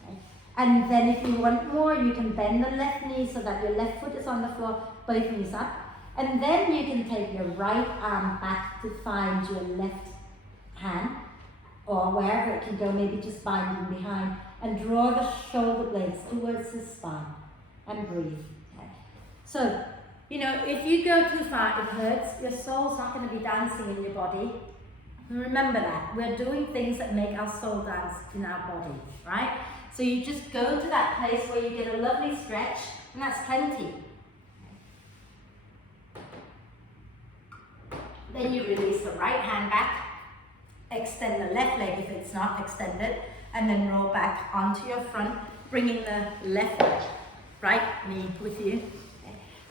Okay? And then if you want more, you can bend the left knee so that your left foot is on the floor, both knees up. And then you can take your right arm back to find your left hand, or wherever it can go, maybe just binding behind, and draw the shoulder blades towards the spine and breathe. Okay? So, you know, if you go too far, it hurts. Your soul's not going to be dancing in your body. Remember that. We're doing things that make our soul dance in our body, right? So you just go to that place where you get a lovely stretch, and that's plenty. Then you release the right hand back, extend the left leg if it's not extended, and then roll back onto your front, bringing the left right knee with you.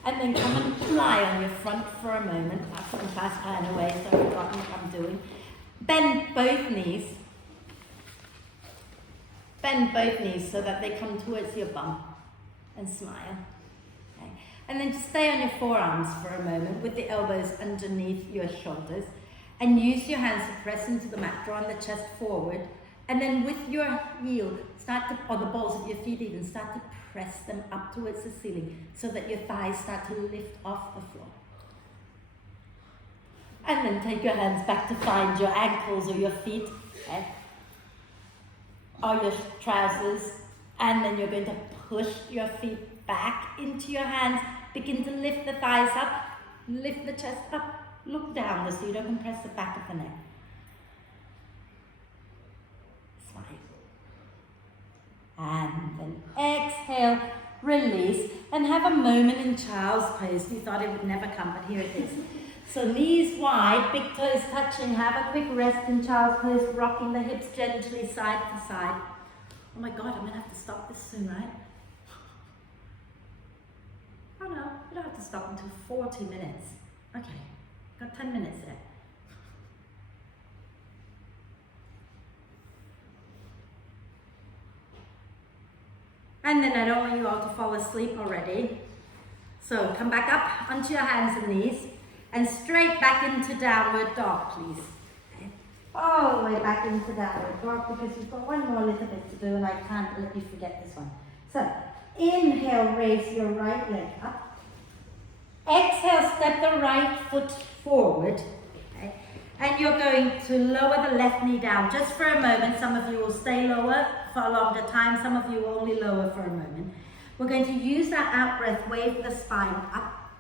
And then come and lie on your front for a moment. I've put the class plan away, so I've forgotten what I'm doing. Bend both knees. Bend both knees so that they come towards your bum. And smile. Okay. And then just stay on your forearms for a moment with the elbows underneath your shoulders. And use your hands to press into the mat, drawing the chest forward. And then with your heel, or the balls of your feet even, start to press them up towards the ceiling so that your thighs start to lift off the floor. And then take your hands back to find your ankles or your feet, okay? Or your trousers. And then you're going to push your feet back into your hands. Begin to lift the thighs up, lift the chest up, look down so you don't compress the back of the neck. And then exhale, release, and have a moment in child's pose. You thought it would never come, but here it is. So knees wide, big toes touching, have a quick rest in child's pose, rocking the hips gently side to side. Oh my God, I'm going to have to stop this soon, right? Oh no, we don't have to stop until 40 minutes. Okay, got 10 minutes there. And then I don't want you all to fall asleep already. So come back up onto your hands and knees and straight back into downward dog, please. Okay. All the way back into downward dog because we've got one more little bit to do and I can't let you forget this one. So inhale, raise your right leg up. Exhale, step the right foot forward. Okay. And you're going to lower the left knee down just for a moment. Some of you will stay lower for a longer time. Some of you will only lower for a moment. We're going to use that out breath, wave the spine up.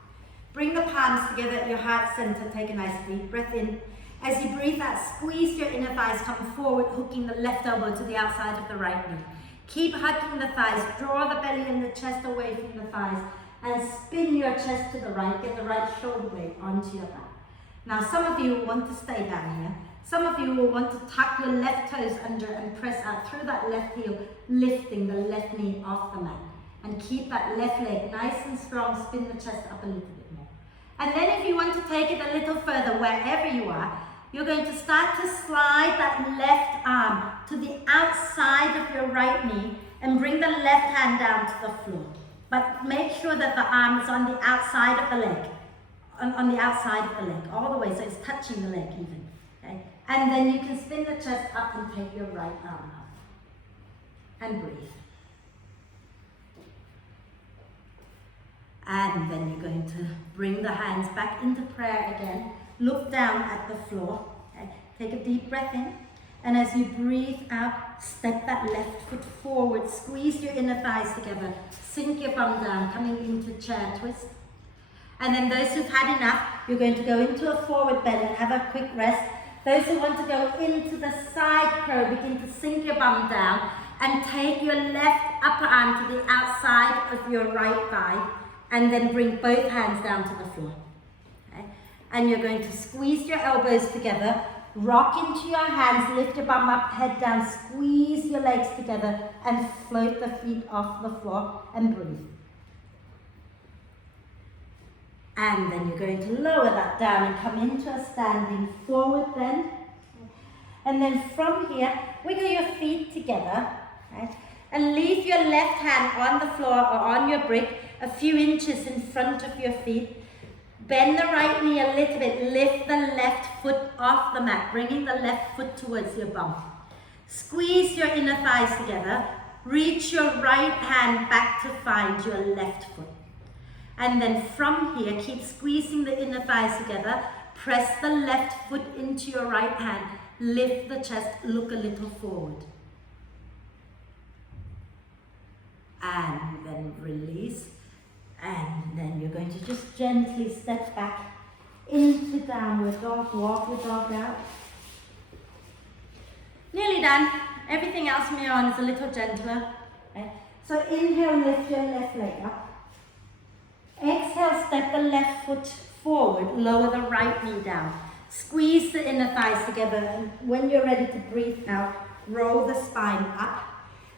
Bring the palms together at your heart center. Take a nice deep breath in. As you breathe out, squeeze your inner thighs, come forward, hooking the left elbow to the outside of the right knee. Keep hugging the thighs, draw the belly and the chest away from the thighs, and spin your chest to the right, get the right shoulder blade onto your back. Now some of you will want to stay down here. Some of you will want to tuck your left toes under and press out through that left heel, lifting the left knee off the mat. And keep that left leg nice and strong, spin the chest up a little bit more. And then if you want to take it a little further, wherever you are, you're going to start to slide that left arm to the outside of your right knee and bring the left hand down to the floor. But make sure that the arm is on the outside of the leg, on the outside of the leg, all the way, so it's touching the leg even. Okay? And then you can spin the chest up and take your right arm up. And breathe. And then you're going to bring the hands back into prayer again. Look down at the floor. Okay? Take a deep breath in. And as you breathe out, step that left foot forward. Squeeze your inner thighs together. Sink your bum down, coming into chair twist. And then those who've had enough, you're going to go into a forward bend and have a quick rest. Those who want to go into the side crow, begin to sink your bum down and take your left upper arm to the outside of your right thigh. And then bring both hands down to the floor. Okay? And you're going to squeeze your elbows together, rock into your hands, lift your bum up, head down, squeeze your legs together, and float the feet off the floor and breathe. And then you're going to lower that down and come into a standing forward bend. And then from here, wiggle your feet together, right? And leave your left hand on the floor or on your brick a few inches in front of your feet. Bend the right knee a little bit. Lift the left foot off the mat, bringing the left foot towards your bum. Squeeze your inner thighs together. Reach your right hand back to find your left foot. And then from here, keep squeezing the inner thighs together. Press the left foot into your right hand. Lift the chest, look a little forward. And then release. And then you're going to just gently step back into downward dog. Walk your dog out. Nearly done. Everything else from here on is a little gentler. Okay? So inhale, lift your left leg up. Exhale, step the left foot forward. Lower the right knee down. Squeeze the inner thighs together. And when you're ready to breathe out, roll the spine up.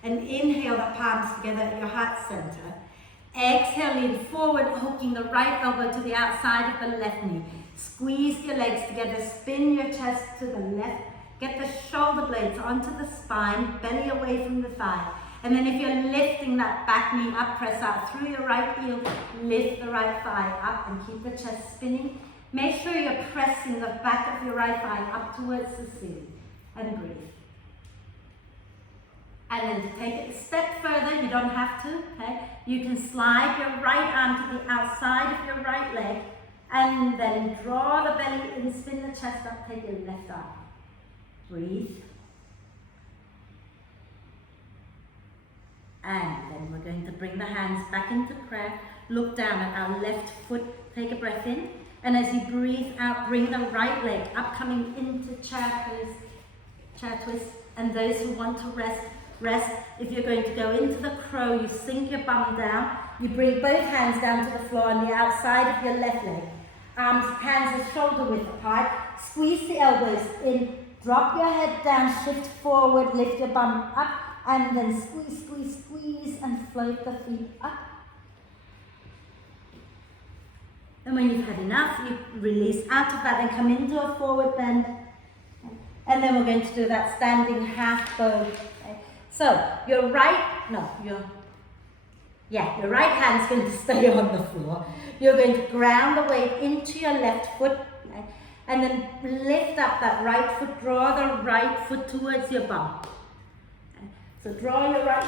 And inhale the palms together at your heart center. Exhale, lean forward, hooking the right elbow to the outside of the left knee. Squeeze your legs together, spin your chest to the left. Get the shoulder blades onto the spine, belly away from the thigh. And then if you're lifting that back knee up, press out through your right heel, lift the right thigh up and keep the chest spinning. Make sure you're pressing the back of your right thigh up towards the ceiling and breathe. And then to take it a step further, you don't have to, okay? You can slide your right arm to the outside of your right leg and then draw the belly and spin the chest up, take your left arm. Breathe. And then we're going to bring the hands back into prayer. Look down at our left foot, take a breath in. And as you breathe out, bring the right leg up, coming into chair twist. And those who want to rest. If you're going to go into the crow, you sink your bum down. You bring both hands down to the floor on the outside of your left leg. Hands are shoulder width apart. Squeeze the elbows in. Drop your head down, shift forward, lift your bum up, and then squeeze, squeeze, squeeze, and float the feet up. And when you've had enough, you release out of that and come into a forward bend. And then we're going to do that standing half bow. Okay? So, your right hand's going to stay on the floor. You're going to ground the weight into your left foot. Okay? And then lift up that right foot, draw the right foot towards your bum. Okay? So draw your right,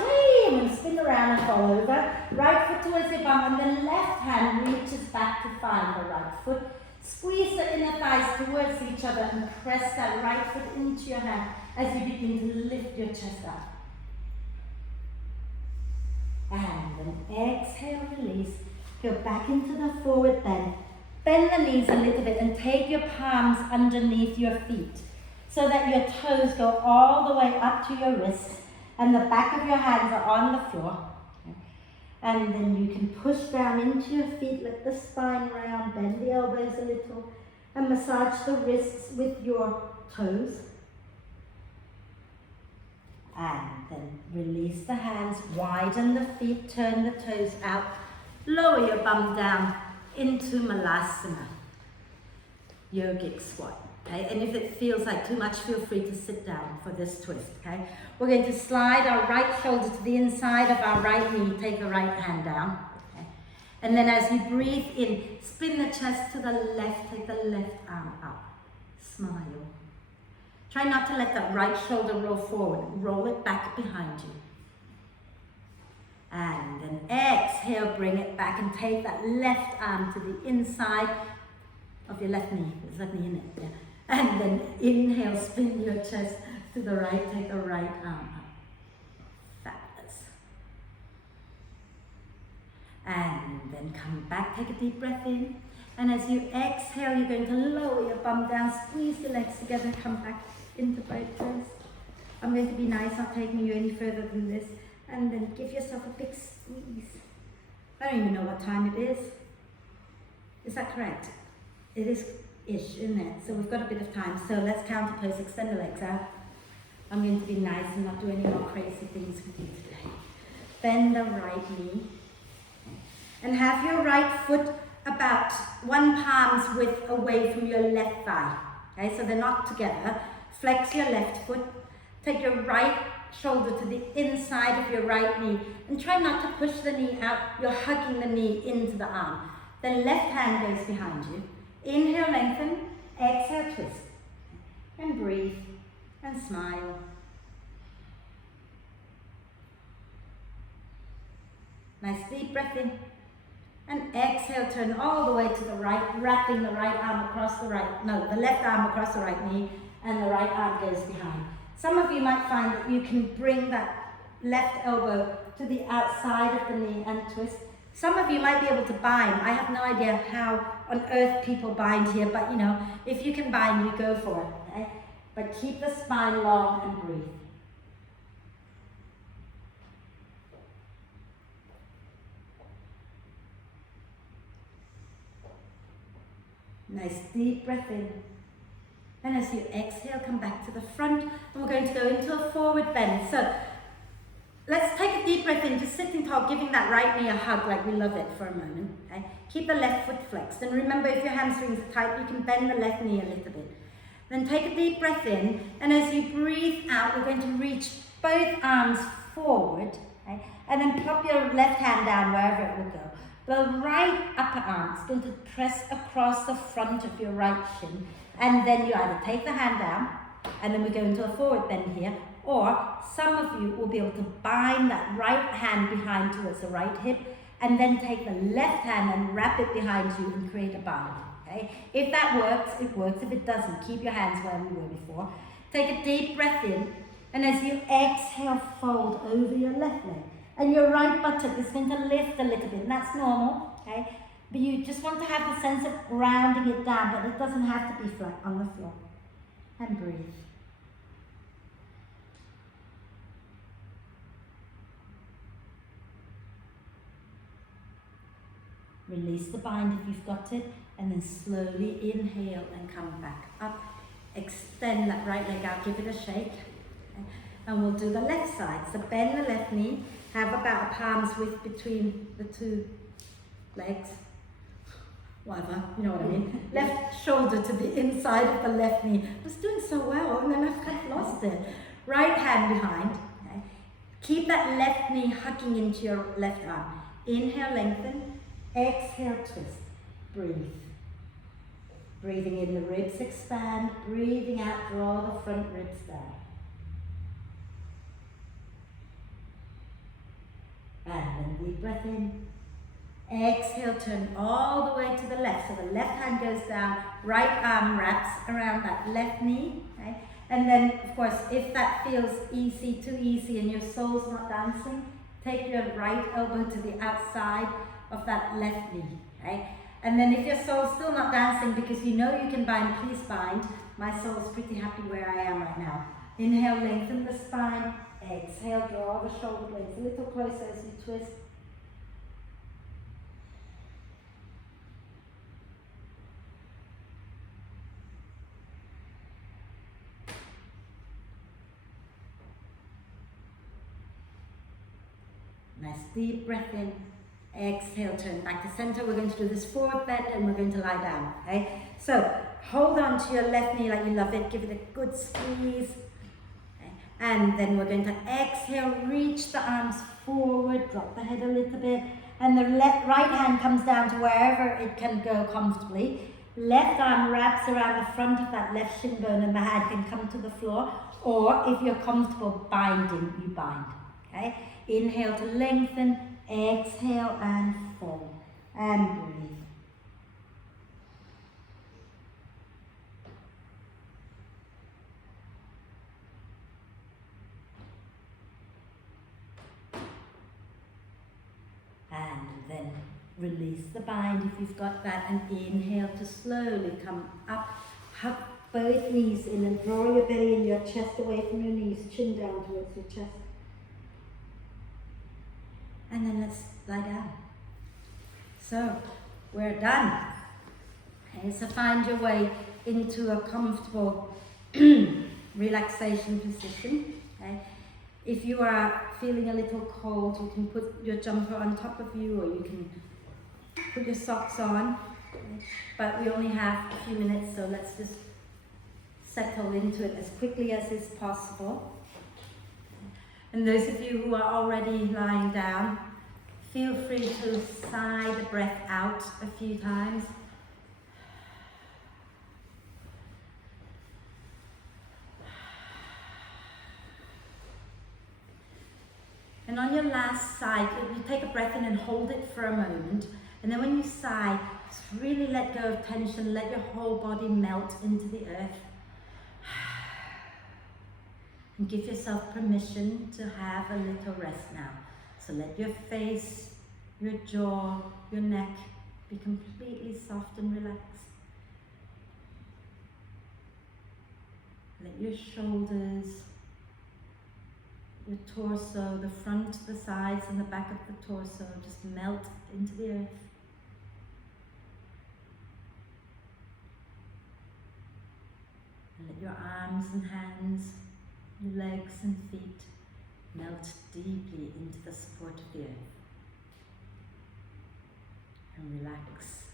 and then spin around and fall over. Right foot towards your bum, and then left hand reaches back to find the right foot. Squeeze the inner thighs towards each other and press that right foot into your hand as you begin to lift your chest up. And then exhale, release. Go back into the forward bend. bend the knees a little bit and take your palms underneath your feet so that your toes go all the way up to your wrists and the back of your hands are on the floor. Okay. And then you can push down into your feet, let the spine round, bend the elbows a little, and massage the wrists with your toes. And then release the hands, widen the feet, turn the toes out, lower your bum down into Malasana, yogic squat. Okay, and if it feels like too much, feel free to sit down for this twist. Okay, we're going to slide our right shoulder to the inside of our right knee, take the right hand down. Okay, and then as you breathe in, spin the chest to the left, take the left arm up, smile. Try not to let that right shoulder roll forward, roll it back behind you. And then exhale, bring it back and take that left arm to the inside of your left knee. There's left knee in it, yeah. And then inhale, spin your chest to the right, take the right arm up. Fabulous. And then come back, take a deep breath in. And as you exhale, you're going to lower your bum down, squeeze your legs together, come back into both toes. I'm going to be nice, not taking you any further than this. And then give yourself a big squeeze. I don't even know what time it is. Is that correct? It is ish, isn't it? So we've got a bit of time. So let's counter pose, extend the legs out. I'm going to be nice and not do any more crazy things with you today. Bend the right knee. And have your right foot about one palm's width away from your left thigh. Okay, so they're not together. Flex your left foot. Take your right shoulder to the inside of your right knee and try not to push the knee out. You're hugging the knee into the arm. Then left hand goes behind you. Inhale, lengthen. Exhale, twist. And breathe and smile. Nice deep breath in. And exhale, turn all the way to the right, wrapping the right arm across the the left arm across the right knee, and the right arm goes behind. Some of you might find that you can bring that left elbow to the outside of the knee and twist. Some of you might be able to bind. I have no idea how on earth people bind here, but you know, if you can bind, you go for it, okay? But keep the spine long and breathe. Nice deep breath in. And as you exhale, come back to the front, and we're going to go into a forward bend. So let's take a deep breath in, just sitting tall, giving that right knee a hug like we love it for a moment. Okay? Keep the left foot flexed. And remember, if your hamstrings are tight, you can bend the left knee a little bit. Then take a deep breath in, and as you breathe out, we're going to reach both arms forward, okay? And then plop your left hand down wherever it will go. The right upper arm is going to press across the front of your right shin, and then you either take the hand down, and then we go into a forward bend here, or some of you will be able to bind that right hand behind towards the right hip, and then take the left hand and wrap it behind you and create a bind. Okay? If that works, it works. If it doesn't, keep your hands where we were before. Take a deep breath in, and as you exhale, fold over your left leg. And your right buttock is going to lift a little bit, and that's normal, okay? But you just want to have the sense of grounding it down, but it doesn't have to be flat on the floor. And breathe. Release the bind if you've got it, and then slowly inhale and come back up. Extend that right leg out, give it a shake. Okay? And we'll do the left side. So bend the left knee, have about a palm's width between the two legs. Whatever, you know what I mean. Left shoulder to the inside of the left knee. I was doing so well, and then I've kind of lost it. Right hand behind. Okay? Keep that left knee hugging into your left arm. Inhale, lengthen. Exhale, twist. Breathe. Breathing in, the ribs expand. Breathing out, draw the front ribs down. And then deep breath in. Exhale, turn all the way to the left. So the left hand goes down, right arm wraps around that left knee. Okay? And then, of course, if that feels easy, too easy, and your soul's not dancing, take your right elbow to the outside of that left knee. Okay? And then if your soul's still not dancing because you know you can bind, please bind. My soul's pretty happy where I am right now. Inhale, lengthen the spine. Exhale, draw the shoulder blades a little closer as you twist. Nice deep breath in. Exhale, turn back to center. We're going to do this forward bend and we're going to lie down. Okay? So hold on to your left knee like you love it. Give it a good squeeze. Okay? And then we're going to exhale, reach the arms forward, drop the head a little bit. And the right hand comes down to wherever it can go comfortably. Left arm wraps around the front of that left shin bone and the hand can come to the floor. Or if you're comfortable binding, you bind. Okay? Inhale to lengthen, exhale and fold. And breathe. And then release the bind if you've got that, and inhale to slowly come up. Hug both knees in and draw your belly and your chest away from your knees, chin down towards your chest. And then let's lie down. So we're done. Okay, so find your way into a comfortable relaxation position. Okay. If you are feeling a little cold, you can put your jumper on top of you, or you can put your socks on. Okay. But we only have a few minutes, so let's just settle into it as quickly as is possible. And those of you who are already lying down, feel free to sigh the breath out a few times. And on your last sigh, you take a breath in and hold it for a moment. And then when you sigh, just really let go of tension, let your whole body melt into the earth. And give yourself permission to have a little rest now. So let your face, your jaw, your neck be completely soft and relaxed. Let your shoulders, your torso, the front, the sides and the back of the torso just melt into the earth. And let your arms and hands, your legs and feet melt deeply into the support of the earth. And relax.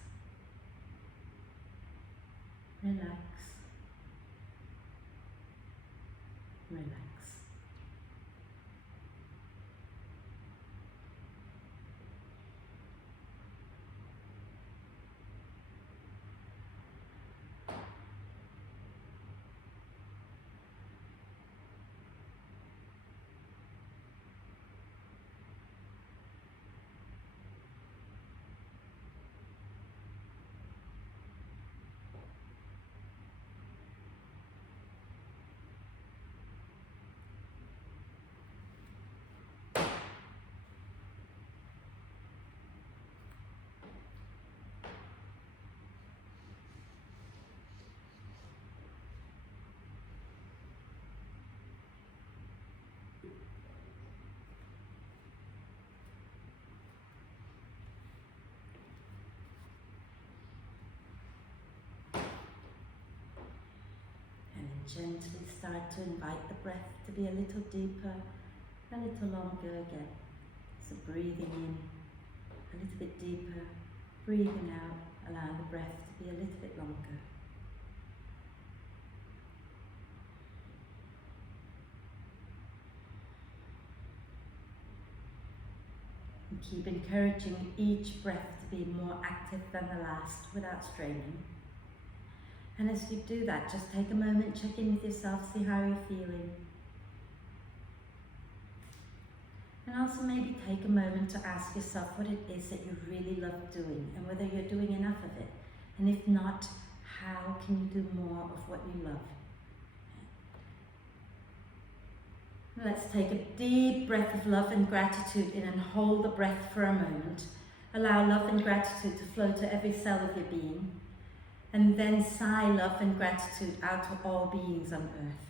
Relax. Relax. Gently start to invite the breath to be a little deeper, a little longer again. So breathing in a little bit deeper, breathing out, allowing the breath to be a little bit longer. And keep encouraging each breath to be more active than the last without straining. And as you do that, just take a moment, check in with yourself, see how you're feeling. And also maybe take a moment to ask yourself what it is that you really love doing and whether you're doing enough of it. And if not, how can you do more of what you love? Let's take a deep breath of love and gratitude in and hold the breath for a moment. Allow love and gratitude to flow to every cell of your being. And then sigh love and gratitude out to all beings on earth.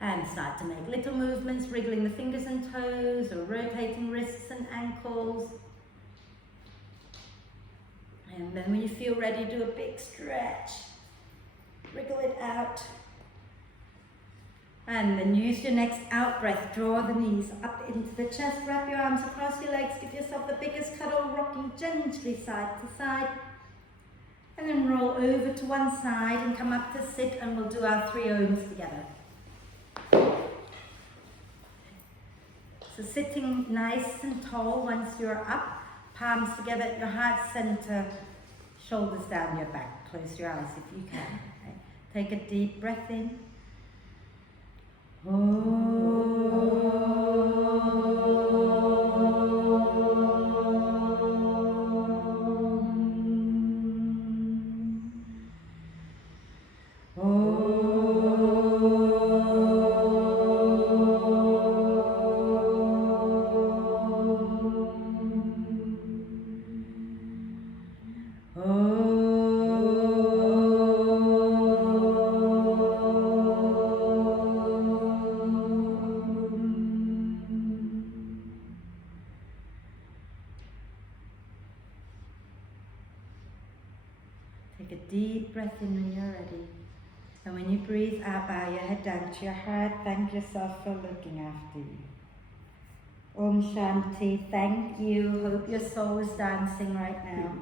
And start to make little movements, wriggling the fingers and toes or rotating wrists and ankles. And then when you feel ready, do a big stretch. Wriggle it out. And then use your next out breath. Draw the knees up into the chest. Wrap your arms across your legs. Give yourself the biggest cuddle, rocking gently side to side. And then roll over to one side and come up to sit, and we'll do our 3 ohms together. So sitting nice and tall once you're up. Palms together at your heart center. Shoulders down your back. Close your eyes if you can. Okay. Take a deep breath in. Take a deep breath in when you're ready. And when you breathe out, bow your head down to your heart. Thank yourself for looking after you. Om Shanti, thank you. Hope your soul is dancing right now.